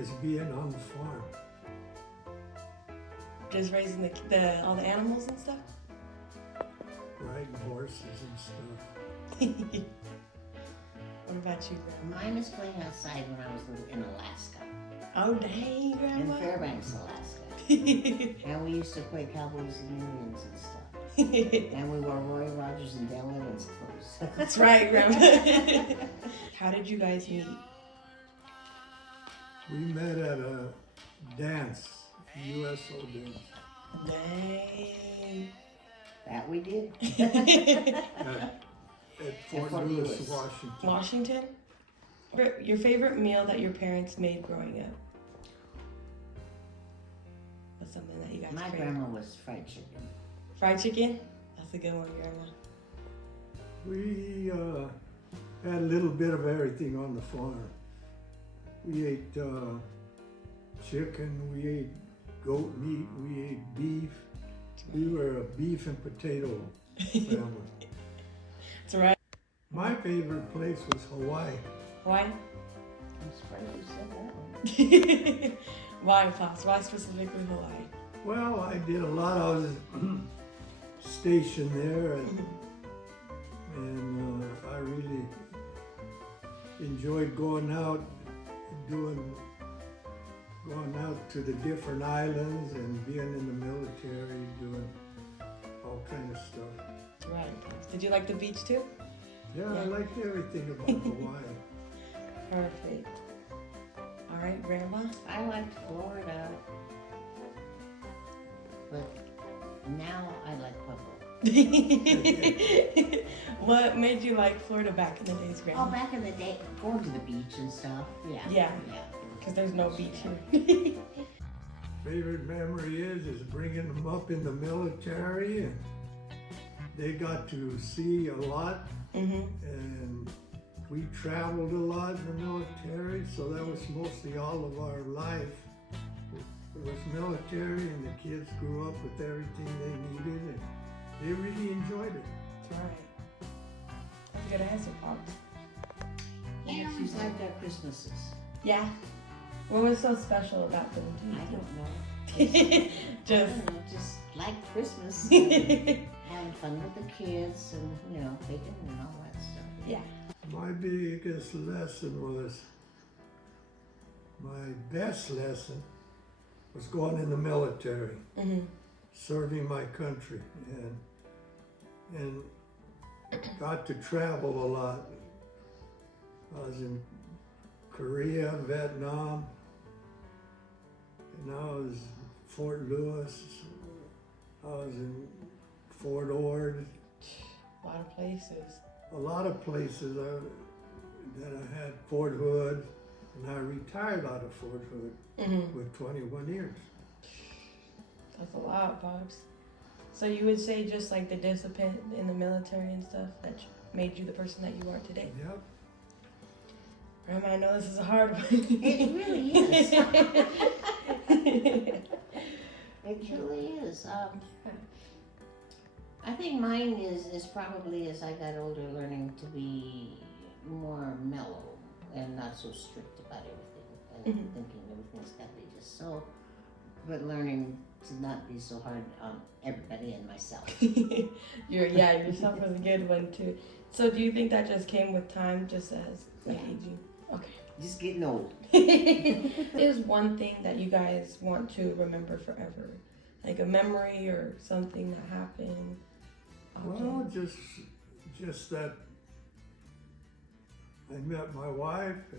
is being on the farm. Just raising all the animals and stuff? Riding horses and stuff. What about you, Grandma? Mine is playing outside when I was in Alaska, Oh, dang, in Grandma. Fairbanks, Alaska. And we used to play cowboys and Indians and stuff. And we wore Roy Rogers and Dale Evans clothes. That's right, Grandma. How did you guys meet? We met at a dance, USO dance, Dang. That we did. at Fort Fort Lewis, Lewis. Washington. Washington? Your favorite meal that your parents made growing up? What's something that you guys My crave? grandma was fried chicken. Fried chicken? That's a good one, Grandma. We had a little bit of everything on the farm. We ate chicken, we ate goat meat, we ate beef. We were a beef and potato family. That's right. My favorite place was Hawaii. Why? I'm surprised you said that one. Why, Pops? Why specifically Hawaii? Well, I did a lot. I was stationed there, and I really enjoyed going out to the different islands and being in the military, doing all kind of stuff. Right, Pops. Did you like the beach too? Yeah, I liked everything about Hawaii. Perfect. All right, Grandma. I liked Florida, but now I like Pueblo. What made you like Florida back in the days, Grandma? Oh, back in the day, going to the beach and stuff. Yeah. Yeah. Because there's no beach here. Favorite memory is bringing them up in the military, and they got to see a lot, and we traveled a lot in the military, so that was mostly all of our life. It was military, and the kids grew up with everything they needed, and they really enjoyed it. That's right. That's a good answer, Pops. And I always liked our Christmases. Yeah. What was so special about them? I don't know. Just. I don't know, just like Christmas. And having fun with the kids and, baking and all that stuff. Yeah. My biggest lesson was, my best lesson was going in the military, serving my country, and got to travel a lot. I was in Korea, Vietnam, and I was in Fort Lewis. I was in Fort Ord. A lot of places. A lot of places that I had Fort Hood, and I retired out of Fort Hood with 21 years. That's a lot, Pops. So you would say just like the discipline in the military and stuff that made you the person that you are today? Yep. Grandma, I know this is a hard one. It really is. It truly is. I think mine is probably as I got older learning to be more mellow and not so strict about everything and thinking everything's got to be just so, but learning to not be so hard on everybody and myself. Yourself was a good one too. So do you think that just came with time, just as aging? Okay. Just getting old. Is one thing that you guys want to remember forever? Like a memory or something that happened? Well, just that I met my wife,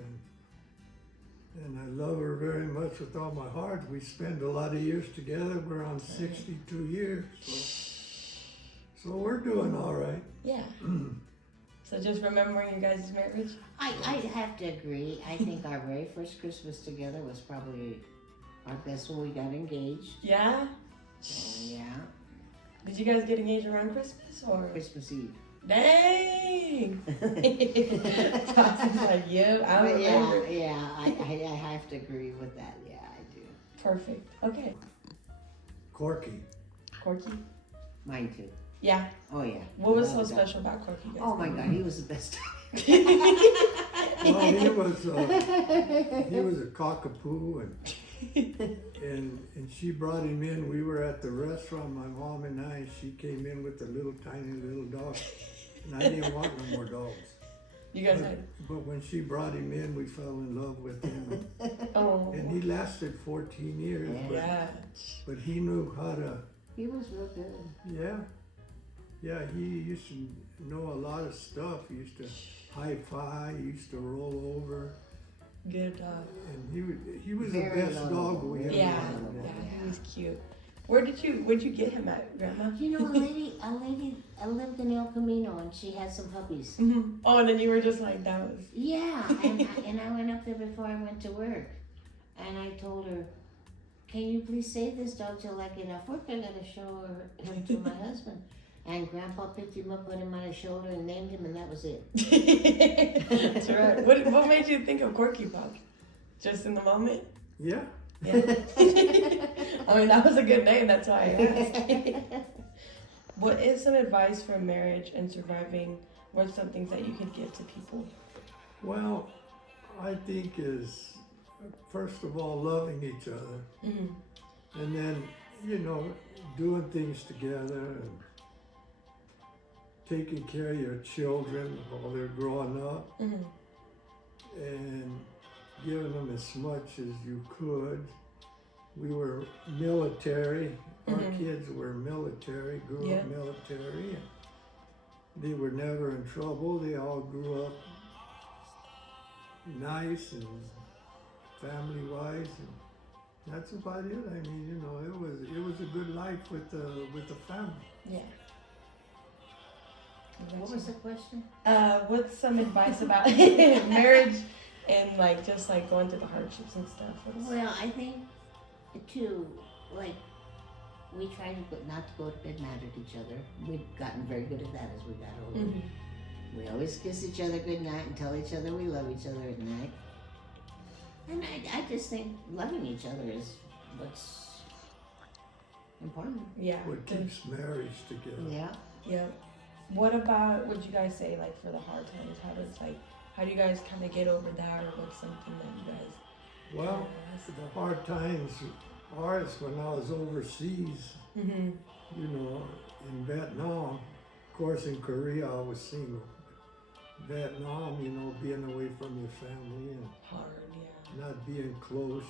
and I love her very much with all my heart. We spend a lot of years together. We're on 62 years, so we're doing all right. Yeah. So just remembering your guys' marriage? I have to agree. I think our very first Christmas together was probably our best when we got engaged. Yeah? Yeah. Did you guys get engaged around Christmas or? Christmas Eve. Dang! Pops is like, yep, I But remember. yeah, I have to agree with that. Yeah, I do. Perfect. Okay. Corky. Corky? Mine too. Yeah. Oh yeah. What was so Love that. special about Corky, guys? Oh my God, he was the best. Well, he was a cockapoo, and she brought him in. We were at the restaurant, my mom and I. She came in with a little tiny little dog, and I didn't want no more dogs. You guys had. But when she brought him in, we fell in love with him, Oh. and he lasted 14 years. Yeah. But he knew how to. He was real good. Yeah, he used to know a lot of stuff. He used to high five. He used to roll over. Good dog. And he was Very the best lovable. dog we ever Yeah. had. Yeah, he was cute. Where'd you get him at, Grandma? You know, a lady lived in El Camino and she had some puppies. Mm-hmm. Oh, and then you were just like, that was. Yeah, and I went up there before I went to work, and I told her, "Can you please save this dog till I get off work? I gotta show him to my husband." And Grandpa picked him up, put him on his shoulder, and named him, and that was it. That's right. What made you think of Corky Pop? Just in the moment? Yeah. Yeah. I mean, that was a good name. That's why I asked. What is some advice for marriage and surviving? What's some things that you could give to people? Well, I think is first of all loving each other, Mm-hmm. and then doing things together and taking care of your children while they're growing up, Mm-hmm. and giving them as much as you could. We were military. Our kids were military, grew up military. And they were never in trouble. They all grew up nice and family-wise, and that's about it. I mean, it was a good life with the family. Yeah. What was the question? What's some advice about marriage and just going through the hardships and stuff? Well, I think too, we try not to go to bed mad at each other. We've gotten very good at that as we got older. Mm-hmm. We always kiss each other good night and tell each other we love each other at night. And I just think loving each other is what's important. Yeah. What keeps marriage together. Yeah. Yeah. What about, would you guys say, for the hard times? How do you guys kind of get over that, or what's something that you guys... Well, the hard times are when I was overseas, Mm-hmm. in Vietnam. Of course, in Korea, I was single. Vietnam, being away from your family and Hard, yeah. not being close,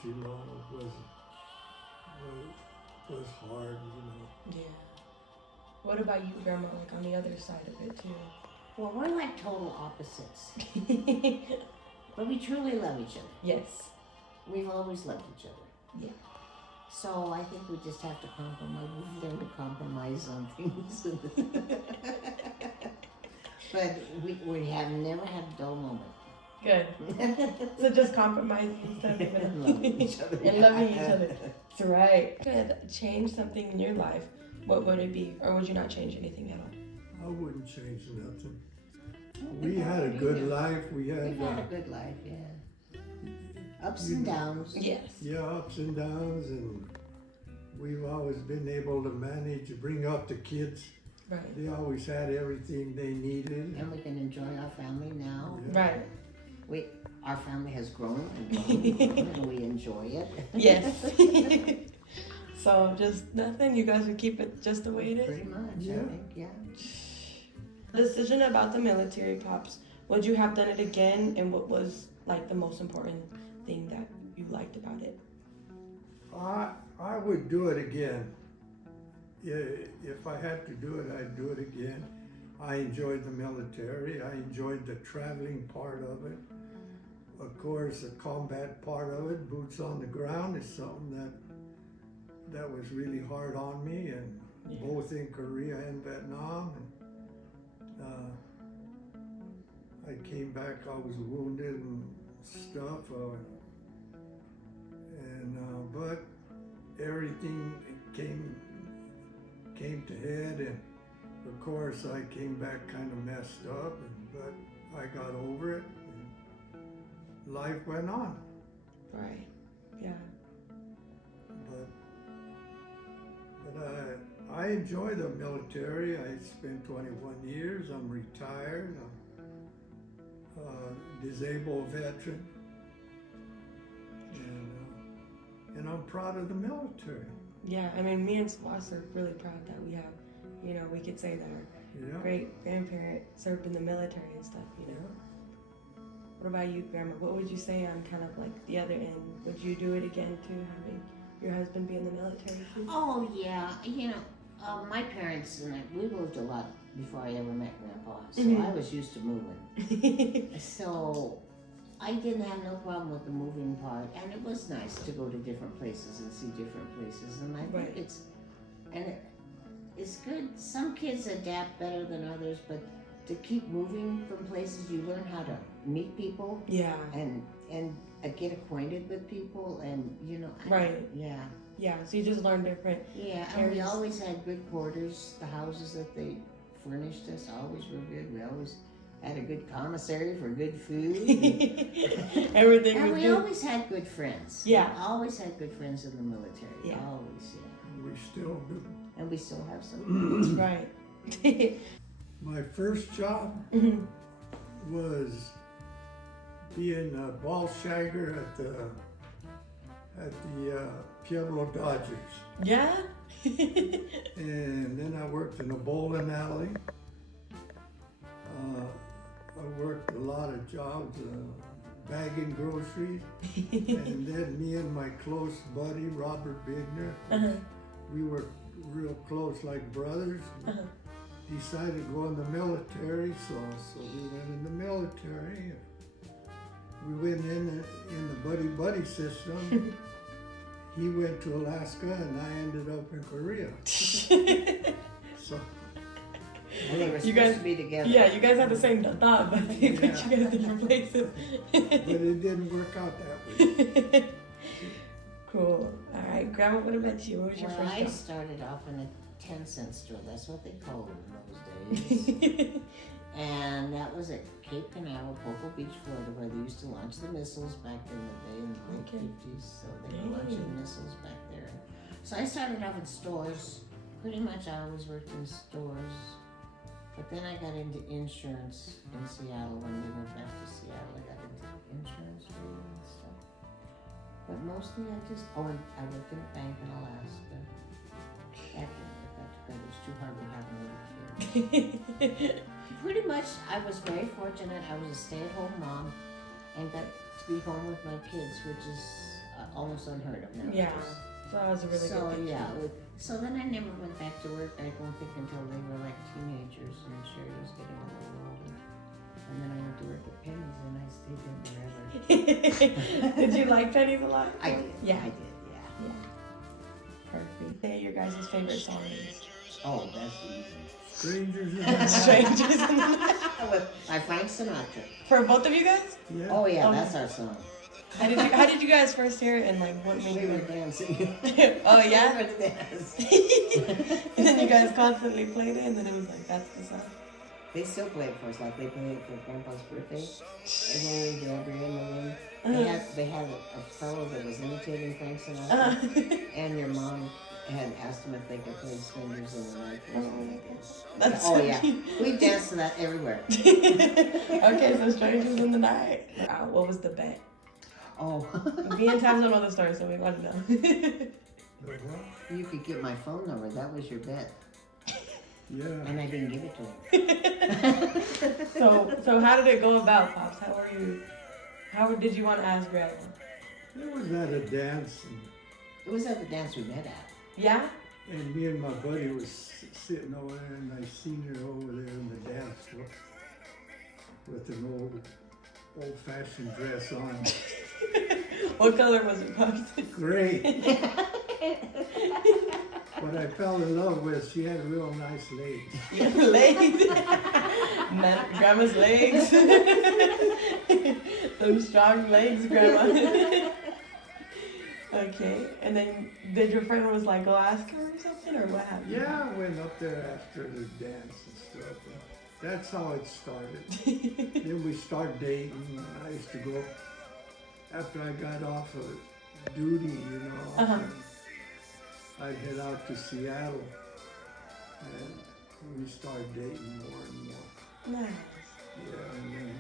was hard, Yeah. What about you, Grandma, on the other side of it, too? Well, we're like total opposites, but we truly love each other. Yes. We've always loved each other. Yeah. So I think we just have to compromise. We learn to compromise on things. But we have never had a dull moment. Good. So just compromise instead of And loving each other. and loving each other. That's right. Could change something in your life, what would it be? Or would you not change anything at all? I wouldn't change nothing. We had a good life. We've had a good life, yeah. Ups and downs. Yes. ups and downs, and we've always been able to manage to bring up the kids. Right. They always had everything they needed. And we can enjoy our family now. Yeah. Right. Our family has grown and grown, and we enjoy it. Yes. So just nothing. You guys would keep it just the way it is. Pretty much, Yeah. I think, yeah. Decision about the military, Pops. Would you have done it again? And what was the most important thing that you liked about it? I would do it again. Yeah, if I had to do it, I'd do it again. I enjoyed the military. I enjoyed the traveling part of it. Of course, the combat part of it, boots on the ground, is something that was really hard on me, and both in Korea and Vietnam. And, I came back, I was wounded and stuff, but everything came to head, and of course I came back kind of messed up, but I got over it, and life went on. Right. Yeah. But I enjoy the military. I spent 21 years. I'm retired. disabled veteran. And I'm proud of the military. Yeah, I mean, me and Swass are really proud that we have, you know, we could say that our Yeah. great grandparent served in the military and stuff, you know. What about you, Grandma? What would you say on kind of like the other end? Would you do it again too, having your husband be in the military too? Oh yeah, you know, my parents and I, we moved a lot before I ever met Grandpa, so Mhm. I was used to moving. So I didn't have no problem with the moving part, and it was nice to go to different places and see different places. And I think Right. it's good. Some kids adapt better than others, but to keep moving from places, you learn how to meet people Yeah, and get acquainted with people, and you know. Right. Yeah. yeah. So you just learn different. Yeah, and we Areas. always had good quarters. The houses that they furnished us always were good. We always had a good commissary for good food. Everything And was we good. always had good friends. Yeah. We always had good friends in the military. Yeah. Always, yeah. We still do. And we still have some. Right. My first job Mhm. was being a ball shagger at the Pueblo Dodgers. Yeah. And then I worked in a bowling alley. I worked a lot of jobs, bagging groceries. And then me and my close buddy, Robert Bigner, Uh-huh. we were real close, like brothers. Uh-huh. Decided to go in the military, so we went in the military. We went in the buddy system. He went to Alaska, and I ended up in Korea. So And they were supposed You guys- to be together. Yeah, you guys had the same thought, but they put Yeah. you guys in different places. but it didn't work out that way. Cool. All right, Grandma. What about you? What was your Well, I first started off in a 10-cent store. That's what they called them in those days. job? And that was at Cape Canaveral, Poco Beach, Florida, where they used to launch the missiles back in the day in the late Okay. 50s. So they were launching Dang. missiles back there. So I started off in stores. Pretty much I always worked in stores. But then I got into insurance in Seattle. When we went back to Seattle, I got into insurance trading and stuff. But mostly and I worked in a bank in Alaska. That didn't work out too good. It was too hard to have little kids. Pretty much, I was very fortunate. I was a stay-at-home mom and got to be home with my kids, which is almost unheard of nowadays. Yeah. So that was a really So good thing. yeah, so then I never went back to work. I don't think until they were like teenagers, and Sherry was getting a little older. And then I went to work at Penny's, and I stayed there forever. Did you like Penny's a lot? I did. Yeah. I did. Yeah. Perfect. Say your guys' favorite song is. Oh, that's easy. Strangers in the night. Strangers in the Night. By Frank Sinatra. For both of you guys? Yeah. Oh yeah, Oh. that's our song. How did you guys first hear it and like what made We you were dancing. Oh yeah? We were dance. And then you guys constantly played it and then it was like that's the song. They still play it for us, like they play it for Grandpa's birthday. And when we go over in the room, they had a fellow that was imitating Frank Sinatra, and your mom had asked him if they could play Strangers in the Night for us. and they did. That's Oh so yeah, cute. we danced to that everywhere. Okay, so Strangers in the Night. Wow, what was the bet? Oh, Me and Tabs don't know the story, so we want to know. But what? you could get my phone number. That was your bet, Yeah. and I didn't give it to him. So how did it go about, Pops? How did you want to ask Grandma? It was at a dance, It was at the dance we met at. Yeah? and me and my buddy was sitting over there, and I seen her over there in the dance floor with an old-fashioned dress on. What color was it, Pops? Great. What I fell in love with, she had real nice legs. Your legs. Grandma's legs. Those strong legs, Grandma. Okay, and then did your friend was like, go ask her or something, or what happened? Yeah, I went up there after the dance and stuff. And that's how it started. Then we started dating. I used to go after I got off of duty, you know. Uh-huh. I'd head out to Seattle, and we started dating more and more. Nice. Yeah, and then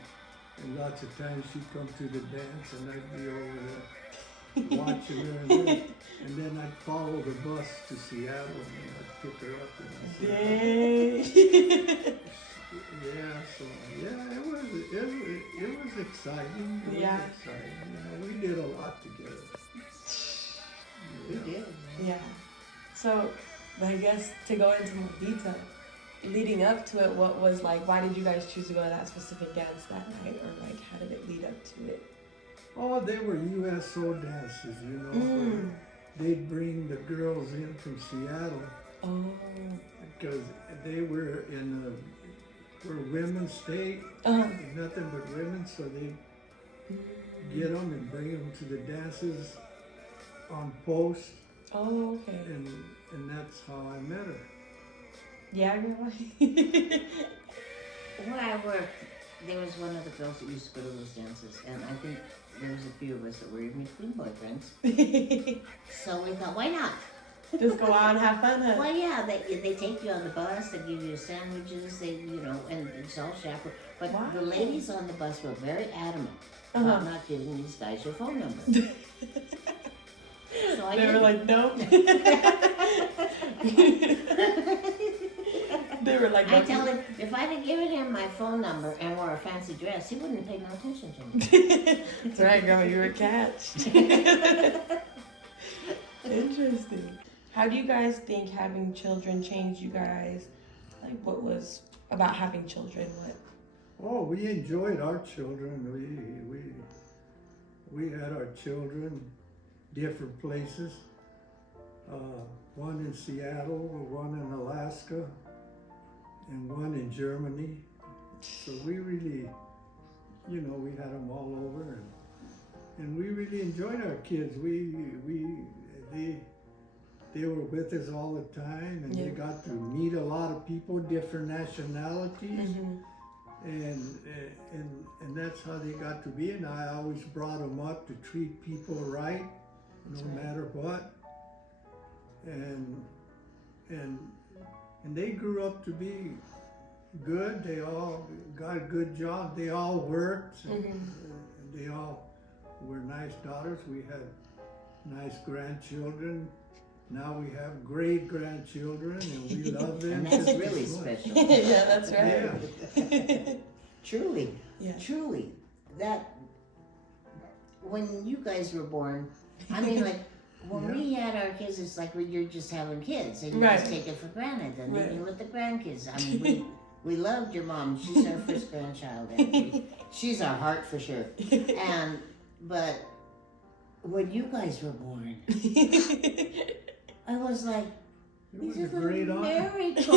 And lots of times she'd come to the dance and I'd be over there watching her. And then I'd follow the bus to Seattle and I'd pick her up in Seattle. Yay. Yeah, so yeah, it was exciting. It Yeah. was exciting. You know, we did a lot together. We did. Yeah. So, I guess to go into more detail, leading up to it, what was like, why did you guys choose to go to that specific dance that night? Or like, how did it lead up to it? Oh, they were USO dances, you know. Mm. They'd bring the girls in from Seattle Oh. because they were in we're women's state, Uh-huh. nothing but women, so they'd get them and bring them to the dances on post, Oh, okay. and that's how I met her. Yeah, girl. Where I worked, there was one of the girls that used to go to those dances, and I think there was a few of us that were in between boyfriends. So we thought, why not? Just go out and have fun, huh? Well, yeah, they take you on the bus, they give you sandwiches, and it's all chaperoned. But Wow. the ladies on the bus were very adamant Uh-huh. about not giving these guys your phone number. So I They were didn't. like, nope. They were like, I nope. tell him, if I'd have given him my phone number and wore a fancy dress, he wouldn't have paid no attention to me. That's right, girl, you were catched. Interesting. How do you guys think having children changed you guys? Like, what was about having children? What? Oh, we enjoyed our children. We had our children different places. One in Seattle, one in Alaska, and one in Germany. So we really, you know, we had them all over, and we really enjoyed our kids. They were with us all the time, and Yeah. they got to meet a lot of people, different nationalities. Mm-hmm. And that's how they got to be, and I always brought them up to treat people right, That's no right. matter what. And they grew up to be good. They all got a good job. They all worked. And they all were nice daughters. We had nice grandchildren. Now we have great grandchildren, and we love them. And that's just really as much. special. Yeah, that's right. Yeah. Truly, Yeah. truly, that when you guys were born, I mean, like when Yeah. we had our kids, it's like when you're just having kids and you Right. just take it for granted. And then Right. you're with the grandkids. I mean, we loved your mom. She's our first grandchild. And she's our heart for sure. But when you guys were born, I was like, It was these a are the great honor. miracles.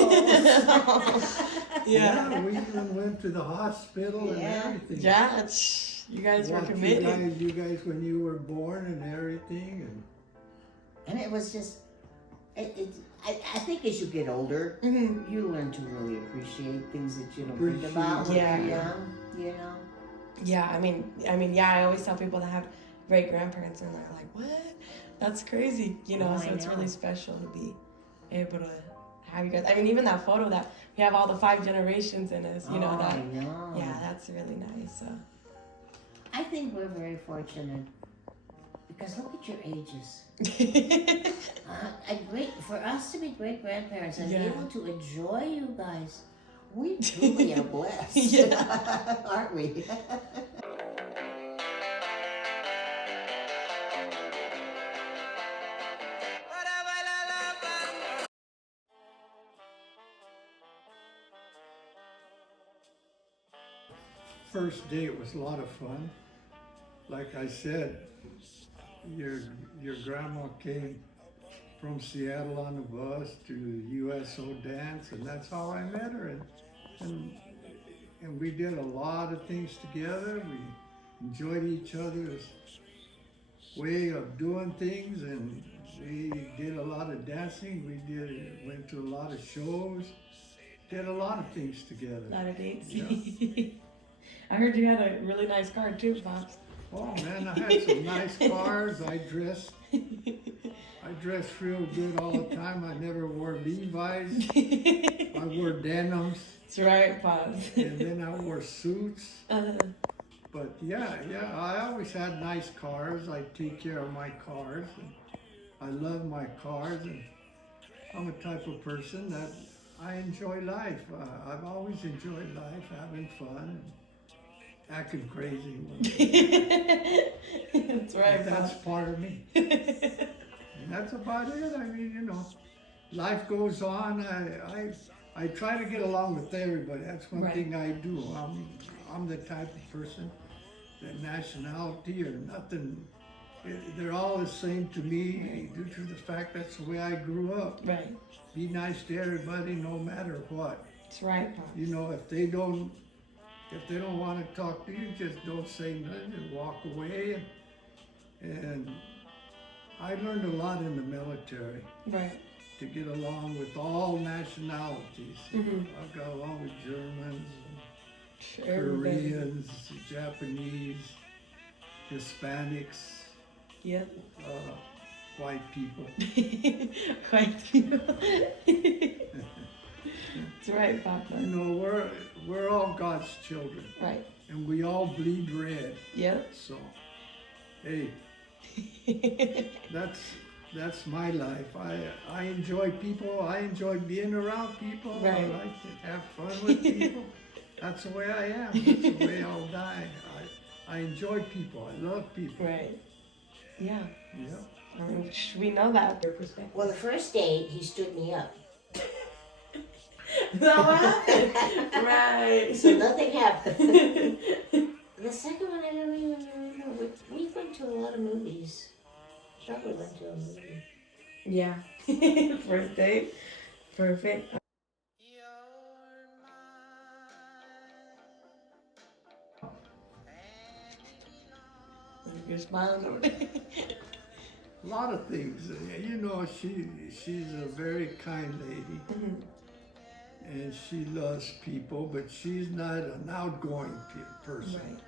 Yeah. We even went to the hospital and Yeah. everything. Yeah, you guys were Watched committed. you guys when you were born and everything, And it was just, I think as you get older, Mm-hmm. you learn to really appreciate things that you don't Appreciate think about when Yeah. you're young, you know? Yeah, I mean, yeah, I always tell people that have great grandparents, and they're like, "What? That's crazy," you know. Oh, So I it's know. really special to be able to have you guys. I mean, even that photo that we have all the 5 generations in us, you know Oh, that. I know. Yeah, that's really nice. So. I think we're very fortunate because look at your ages. For us to be great grandparents and Yeah. be able to enjoy you guys, we truly are blessed. Yeah. Aren't we? first date was a lot of fun. Like I said, your grandma came from Seattle on the bus to the USO dance, and that's how I met her. And we did a lot of things together. We enjoyed each other's way of doing things, and we did a lot of dancing. Went to a lot of shows, did a lot of things together. A lot of dates. Yeah. I heard you had a really nice car too, Pops. Oh man, I had some nice cars. I dressed real good all the time. I never wore Levi's. I wore denims, That's right, Pops. and then I wore suits. But yeah, I always had nice cars. I take care of my cars. And I love my cars, and I'm a type of person that I enjoy life. I've always enjoyed life, having fun, and acting crazy. That's right, That's Pop. part of me. And that's about it. I mean, you know, life goes on. I try to get along with everybody. That's one Right. thing I do. I'm the type of person that nationality or nothing. They're all the same to me due to the fact that's the way I grew up. Right. Be nice to everybody no matter what. That's right, Pop. You know, if they don't want to talk to you, just don't say nothing and walk away. And I learned a lot in the military Right. to get along with all nationalities. I've got along with Germans, Everybody. Koreans, Japanese, Hispanics, Yep. white people. White people. That's right, Papa. You know, we're all God's children, Right. and we all bleed red. Yep. So, hey, that's my life. I enjoy people. I enjoy being around people. I Right. like to have fun with people. That's the way I am. That's the way I'll die. I enjoy people. I love people. Right. Yeah. Yeah. I mean, we know that. Your perspective. Well, the first date, he stood me up. That what happened? Right. So nothing happened. The second one, I don't even remember. We went to a lot of movies. I thought we went to a movie. Yeah. First date. Perfect. You're smiling over there. A lot of things. You know, she's a very kind lady. And she loves people, but she's not an outgoing person. Right.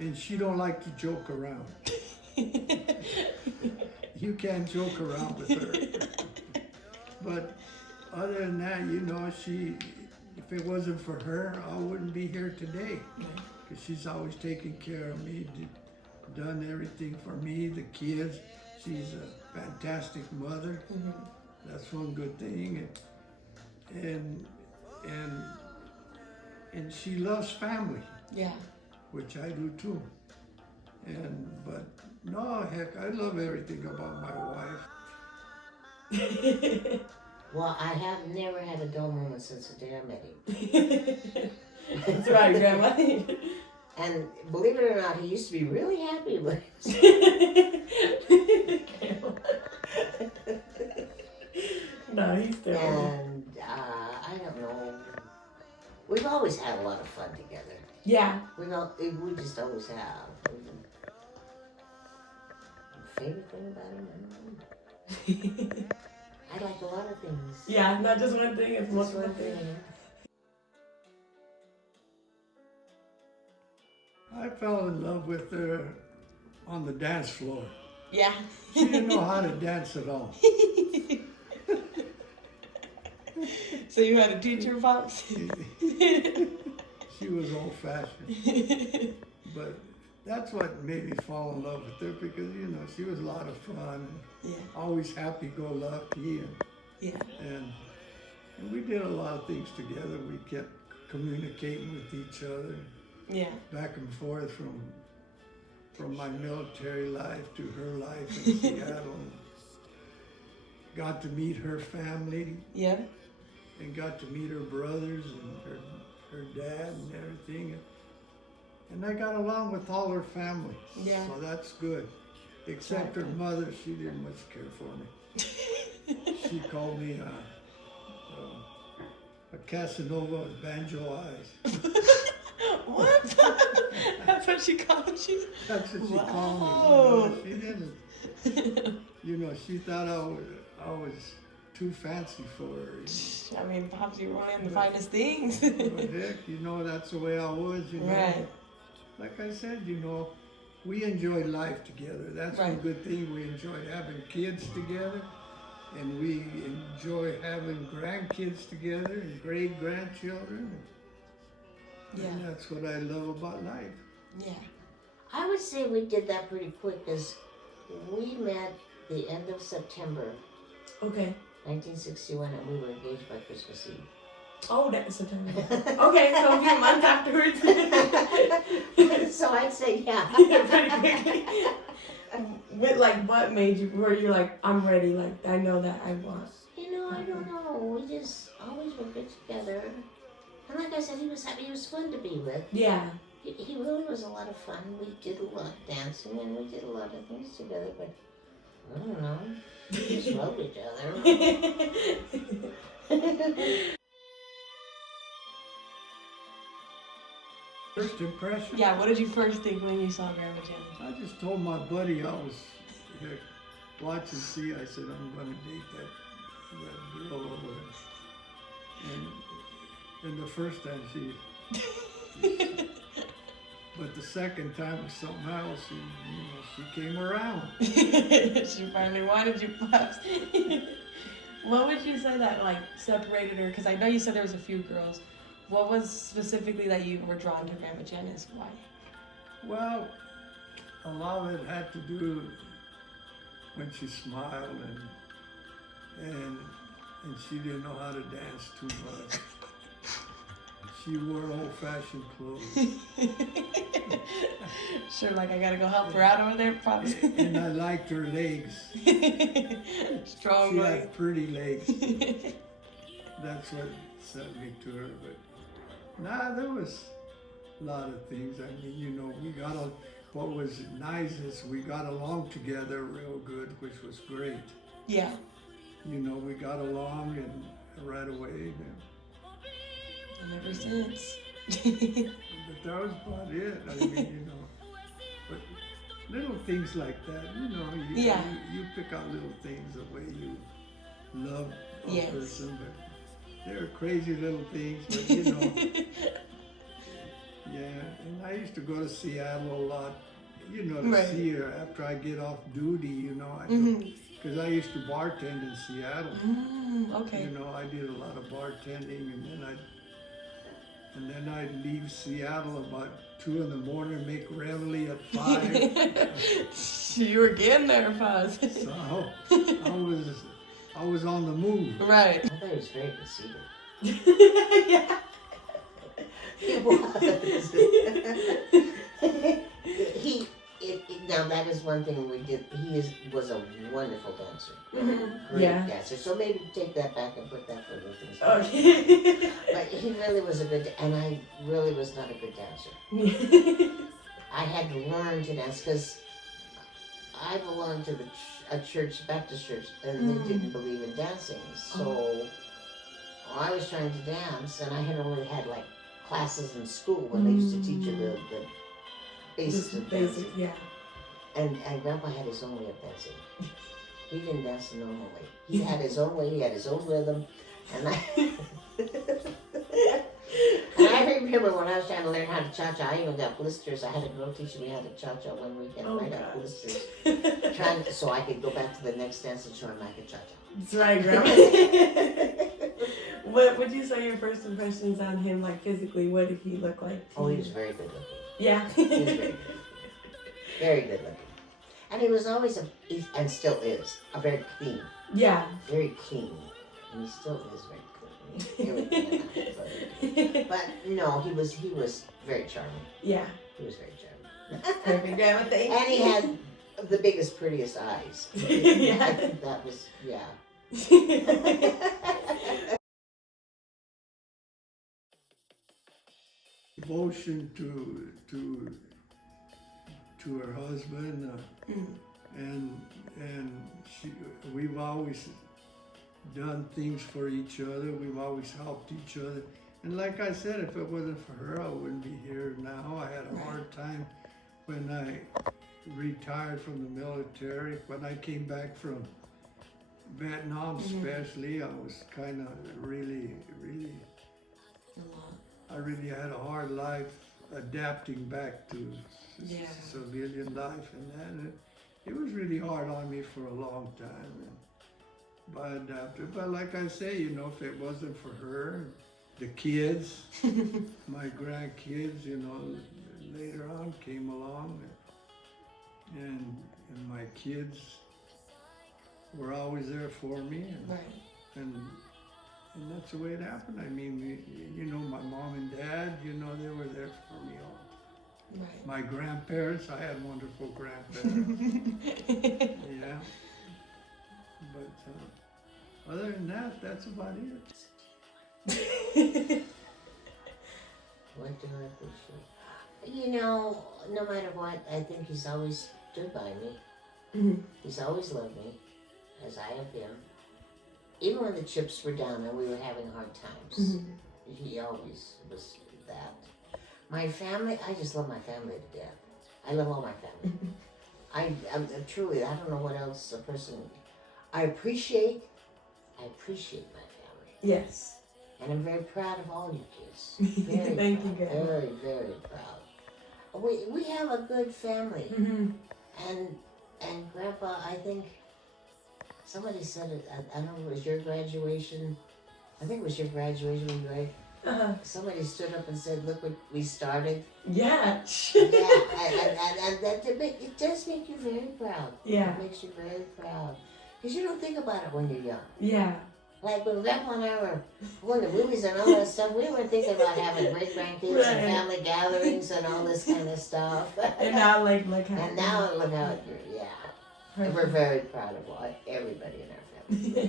And she don't like to joke around. You can't joke around with her. But other than that, you know, if it wasn't for her, I wouldn't be here today. Because she's always taken care of me, done everything for me, the kids. She's a fantastic mother. That's one good thing. And she loves family, Yeah. which I do too. But no, heck, I love everything about my wife. Well, I have never had a dull moment since the day I met him. That's right, Grandma. And believe it or not, he used to be really happy with us. No, he's still. And I don't know. We've always had a lot of fun together. Yeah. We just always have. Favorite thing about him? I don't know. I like a lot of things. Yeah, not just one thing, it's Just multiple one things. thing. I fell in love with her on the dance floor. Yeah. She didn't know how to dance at all. So you had a teacher, Pops? She was old-fashioned. But that's what made me fall in love with her, because, you know, she was a lot of fun. Yeah. Always happy-go-lucky. Yeah. And we did a lot of things together. We kept communicating with each other, Yeah. back and forth from my military life to her life in Seattle. Got to meet her family Yeah. and got to meet her brothers and her dad and everything. And I got along with all her family. Yeah. So that's good. Except her mother, she didn't much care for me. She called me a Casanova with banjo eyes. What? That's what she called you? That's what she Wow. called me. You know, she didn't. You know, she thought I was too fancy for her. I mean, Pops, you were one of the finest things. But heck, you know, that's the way I was, you know. Right. Like I said, you know, we enjoy life together. That's one Right. good thing. We enjoy having kids together. And we enjoy having grandkids together and great-grandchildren. Yeah. And that's what I love about life. Yeah. I would say we did that pretty quick because we met the end of September Okay. 1961 and we were engaged by Christmas Eve. Oh, that's September. Okay, so a few months afterwards. So I'd say yeah. Pretty quickly. With like, what made you, where you're like, I'm ready, like, I know that I want. You know, I don't know. We just always were good together. And like I said, he was happy. He was fun to be with. Yeah. He really was a lot of fun. We did a lot of dancing and we did a lot of things together, but I don't know. We just loved each other. First impression? Yeah, what did you first think when you saw Grandma Janet? I just told my buddy I was watching see. I said I'm going to date that girl over there. And the first time she but the second time was something else. She came around. She finally wanted you, Pops. What would you say that like separated her? Because I know you said there was a few girls. What was specifically that you were drawn to Grandma Janice? Why? Well, a lot of it had to do when she smiled and she didn't know how to dance too much. She wore old-fashioned clothes. Sure, like I gotta go help her out over there, Pops. And I liked her legs. Strong She legs. had pretty legs. That's what sent me to her. But there was a lot of things. I mean, we got what was nice is we got along together real good, which was great. Yeah. We got along and right away. And ever since. But that was about it. I mean, but little things like that, you pick out little things the way you love a Yes. person, but they're crazy little things, but yeah. And I used to go to Seattle a lot, to Right. see her after I get off duty, because I used to bartend in Seattle. Okay. I did a lot of bartending, and then I'd leave Seattle about 2 in the morning, make reveille at 5. You were getting there, Pops. So I was on the move. Right. I thought he was very conceited. Yeah. He was. Now that is one thing we did. He was a wonderful dancer. Great Yeah. dancer. So maybe take that back and put that for other things. Okay. But he really was a good, and I really was not a good dancer. I had to learn to dance because I belonged to a church, Baptist church, and they didn't believe in dancing. So I was trying to dance, and I had only had like classes in school when they used to teach you the basics of dancing. Yeah. And Grandpa had his own way of dancing. He didn't dance the normal way. He had his own way. He had his own rhythm, and I remember when I was trying to learn how to cha-cha, I even got blisters. I had a girl teaching me how to cha-cha one weekend, and I got blisters. So I could go back to the next dance and show him I could cha-cha. That's right, Grandma. What would you say your first impressions on him, like physically? What did he look like? Oh, he was very good looking. Yeah. He was very good. Very good looking. And he was always, and still is, a very clean. Yeah. Very clean. And he still is very clean. But no, he was very charming. Yeah. He was very charming. Perfect, Grandma. Thank And he you. had the biggest, prettiest eyes. So Yeah. I think that was, yeah. Devotion to her husband, and we've always done things for each other. We've always helped each other. And like I said, if it wasn't for her, I wouldn't be here now. I had a hard time when I retired from the military. When I came back from Vietnam especially, I was kind of really I really had a hard life adapting back to civilian life, and it was really hard on me for a long time. But I adapted. But like I say, if it wasn't for her, the kids, my grandkids, later on came along, and my kids were always there for me, Right. and that's the way it happened. I mean, you know, my mom and dad, you know, they were there for me all the time. Right. My grandparents, I had wonderful grandparents. Yeah. But other than that, that's about it. What do I appreciate? You know, no matter what, I think he's always stood by me. Mhm. He's always loved me, as I have him. Even when the chips were down and we were having hard times, Mhm. he always was that. My family, I just love my family to death. I love all my family. I'm truly, I don't know what else a person. I appreciate my family, Yes. and I'm very proud of all you kids. Very Thank you, proud, Grandma. very, very proud. We have a good family, Mm-hmm. and Grandpa, I think somebody said it. I don't know. It was your graduation. I think it was your graduation, right? Somebody stood up and said, "Look what we started." Yeah. Yeah, and that it does make you very proud. Yeah. It makes you very proud because you don't think about it when you're young. Yeah. Like when Grandpa and I were going to movies and all that stuff, we weren't thinking about having great grandkids Right. and family gatherings and all this kind of stuff. And now, like how. And now look how it grew. Yeah, and we're very proud of everybody in our family.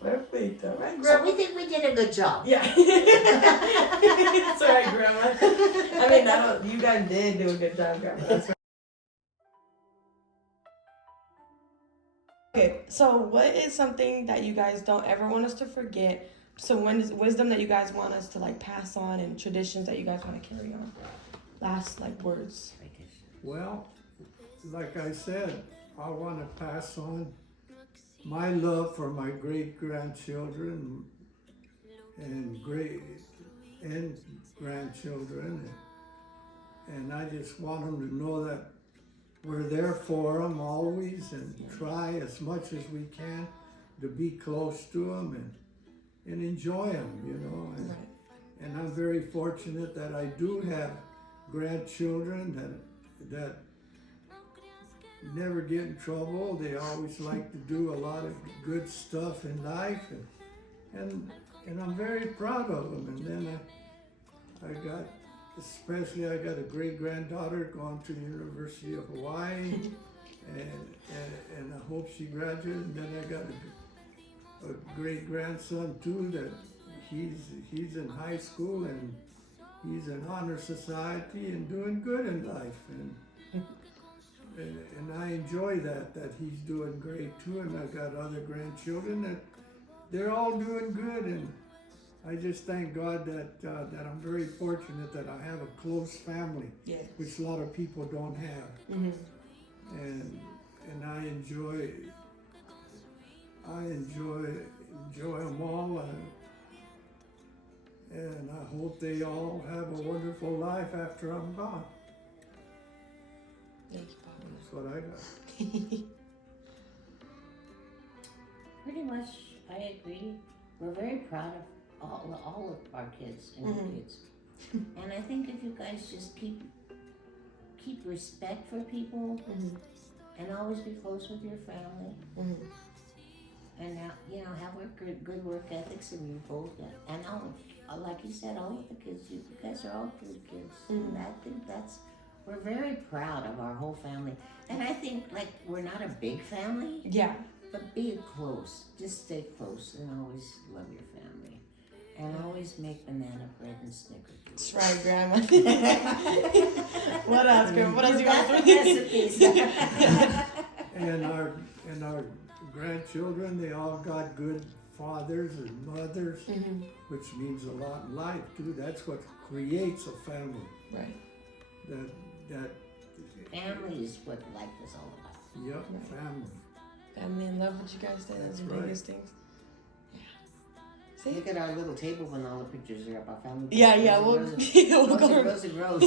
Perfect. All right, So Grandma. we think we did a good job. Yeah. It's all right, Grandma. I mean, you guys did do a good job, Grandma. That's right. Okay, so what is something that you guys don't ever want us to forget? So when is wisdom that you guys want us to like pass on and traditions that you guys want to carry on? Last like words. Well, like I said, I want to pass on my love for my great-grandchildren and grandchildren, and I just want them to know that we're there for them always, and try as much as we can to be close to them and enjoy them, you know. And I'm very fortunate that I do have grandchildren that never get in trouble. They always like to do a lot of good stuff in life, and I'm very proud of them. And then I got a great granddaughter going to the University of Hawaii, and I hope she graduates. And then I got a great grandson too that he's in high school and he's in honor society and doing good in life, and I enjoy that he's doing great too. And I got other grandchildren that they're all doing good, and I just thank God that I'm very fortunate that I have a close family, Yes. which a lot of people don't have, Mm-hmm. and I enjoy them all, and I hope they all have a wonderful life after I'm gone. Thank you, Papa. That's what I got. Pretty much, I agree. We're very proud of all of our kids and your kids. And I think if you guys just keep respect for people and always be close with your family and have good work ethics, and you both, and like you said, all of the kids, you guys are all good kids. And I think we're very proud of our whole family. And I think like we're not a big family. Yeah. But be close. Just stay close and always love your family. And always make banana bread and snickerdoodles. That's right, Grandma. What else, Grandma? What else you got got? the recipes. And our grandchildren, they all got good fathers and mothers, which means a lot in life too. That's what creates a family. Right. That Family is what life is all about. yep, family. Family and love, what you guys said. Those are the right. biggest things. Yeah. See? Look at our little table when all the pictures are up. Our family. Yeah, we'll go. Grows and grows.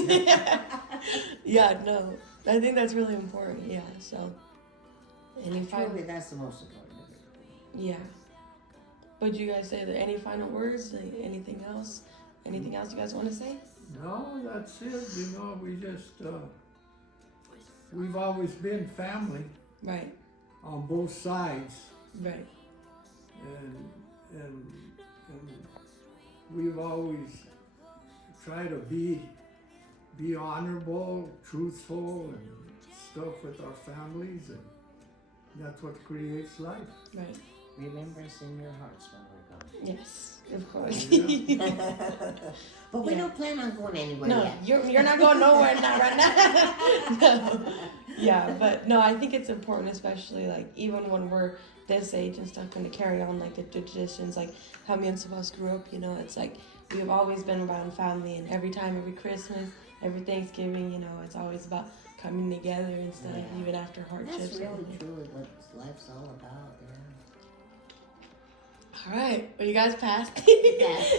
Yeah, no. I think that's really important. Yeah, so. Any final? Truly, that's the most important of everything. Yeah. But you guys say that any final words? Like anything else? Anything else you guys want to say? No, that's it. You know, we just we've always been family Right. on both sides, Right. and we've always tried to be honorable, truthful, and stuff with our families, and that's what creates life. Right. Remember us in your hearts when we're gone. Yes, of course. But we Yeah. don't plan on going anywhere No, yet. you're not going nowhere not right now. No. Yeah, but no, I think it's important, especially like even when we're this age and stuff, kind of carry on like the traditions, like how me and Sebas grew up. You know, it's like we've always been around family, and every time, every Christmas, every Thanksgiving, you know, it's always about coming together and stuff, Yeah. even after hardships. That's really and- truly what life's all about, yeah. All right, well, you guys passed. Yes.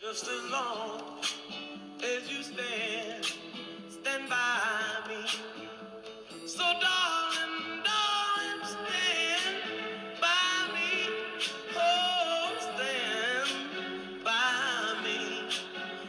Just as long as you stand